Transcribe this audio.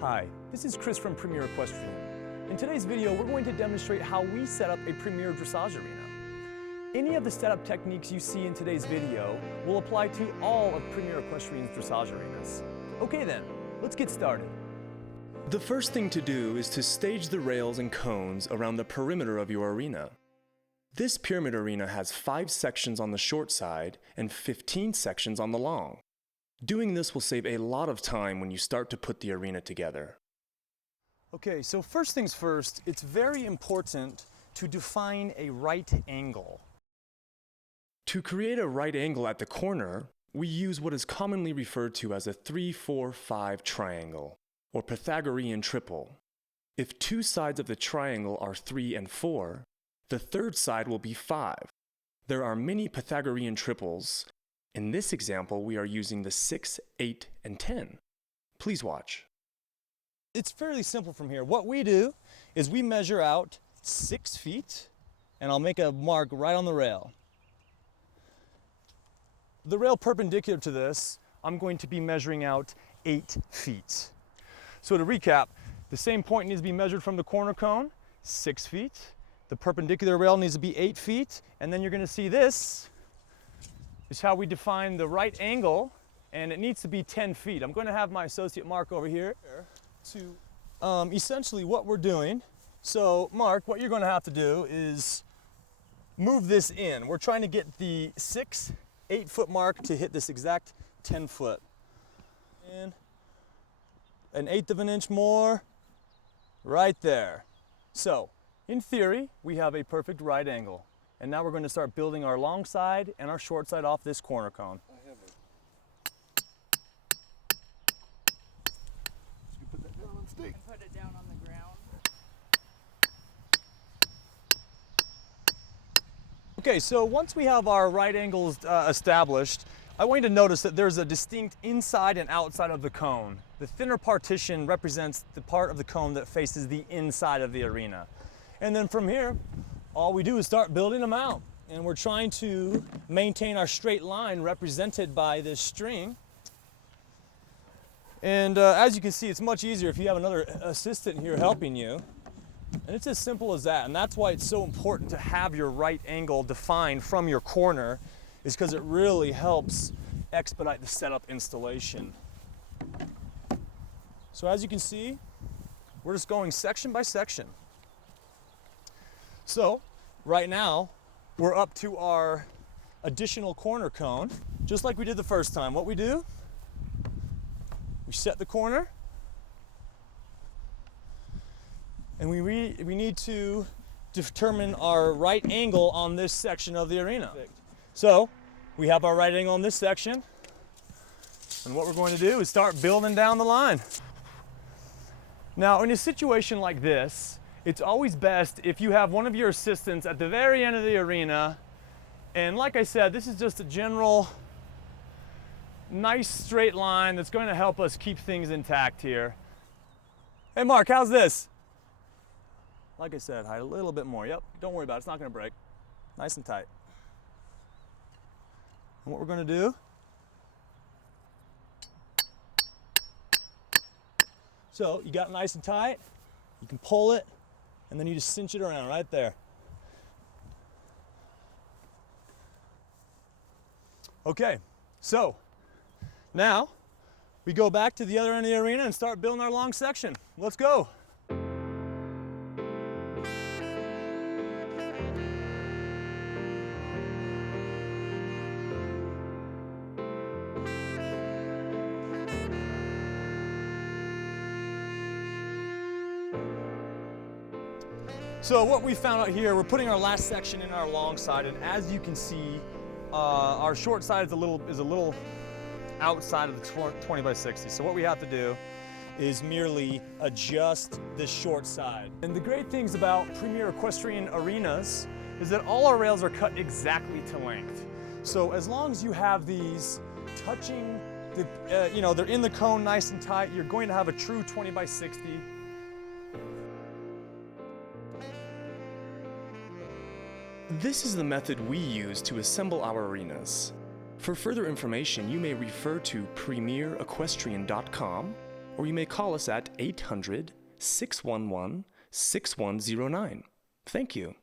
Hi, this is Chris from Premier Equestrian. In today's video, we're going to demonstrate how we set up a Premier dressage arena. Any of the setup techniques you see in today's video will apply to all of Premier Equestrian's dressage arenas. Okay then, let's get started. The first thing to do is to stage the rails and cones around the perimeter of your arena. This pyramid arena has 5 sections on the short side and 15 sections on the long. Doing this will save a lot of time when you start to put the arena together. Okay, so first things first, it's very important to define a right angle. To create a right angle at the corner, we use what is commonly referred to as a 3-4-5 triangle, or Pythagorean triple. If 2 sides of the triangle are 3 and 4, the third side will be 5. There are many Pythagorean triples. In this example, we are using the 6, 8, and 10. Please watch. It's fairly simple from here. What we do is we measure out 6 feet, and I'll make a mark right on the rail. The rail perpendicular to this, I'm going to be measuring out 8 feet. So to recap, the same point needs to be measured from the corner cone, 6 feet. The perpendicular rail needs to be 8 feet, and then you're going to see this is how we define the right angle, and it needs to be 10 feet. I'm going to have my associate Mark over here to essentially what we're doing. So Mark, what you're going to have to do is move this in. We're trying to get the 6, 8-foot mark to hit this exact 10 foot. And 1/8 of an inch more, right there. So in theory, we have a perfect right angle. And now we're going to start building our long side and our short side off this corner cone. You put that down on the stake. And put it down on the ground. Okay, so once we have our right angles established, I want you to notice that there's a distinct inside and outside of the cone. The thinner partition represents the part of the cone that faces the inside of the arena. And then from here, all we do is start building them out. And we're trying to maintain our straight line represented by this string. And as you can see, it's much easier if you have another assistant here helping you. And it's as simple as that. And that's why it's so important to have your right angle defined from your corner, is because it really helps expedite the setup installation. So as you can see, we're just going section by section. So right now, we're up to our additional corner cone, just like we did the first time. What we do, we set the corner, and we need to determine our right angle on this section of the arena. So we have our right angle on this section, and what we're going to do is start building down the line. Now, in a situation like this, it's always best if you have one of your assistants at the very end of the arena. And like I said, this is just a general, nice straight line that's going to help us keep things intact here. Hey Mark, how's this? Like I said, hide a little bit more. Yep, don't worry about it, it's not going to break. Nice and tight. And what we're going to do, so you got it nice and tight, you can pull it, and then you just cinch it around right there. Okay, so now we go back to the other end of the arena and start building our long section. Let's go. So what we found out here, we're putting our last section in our long side, and as you can see, our short side is a little outside of the 20 by 60. So what we have to do is merely adjust this short side. And the great things about Premier Equestrian arenas is that all our rails are cut exactly to length. So as long as you have these touching, they're in the cone nice and tight, you're going to have a true 20 by 60. This is the method we use to assemble our arenas. For further information, you may refer to premierequestrian.com or you may call us at 800-611-6109. Thank you.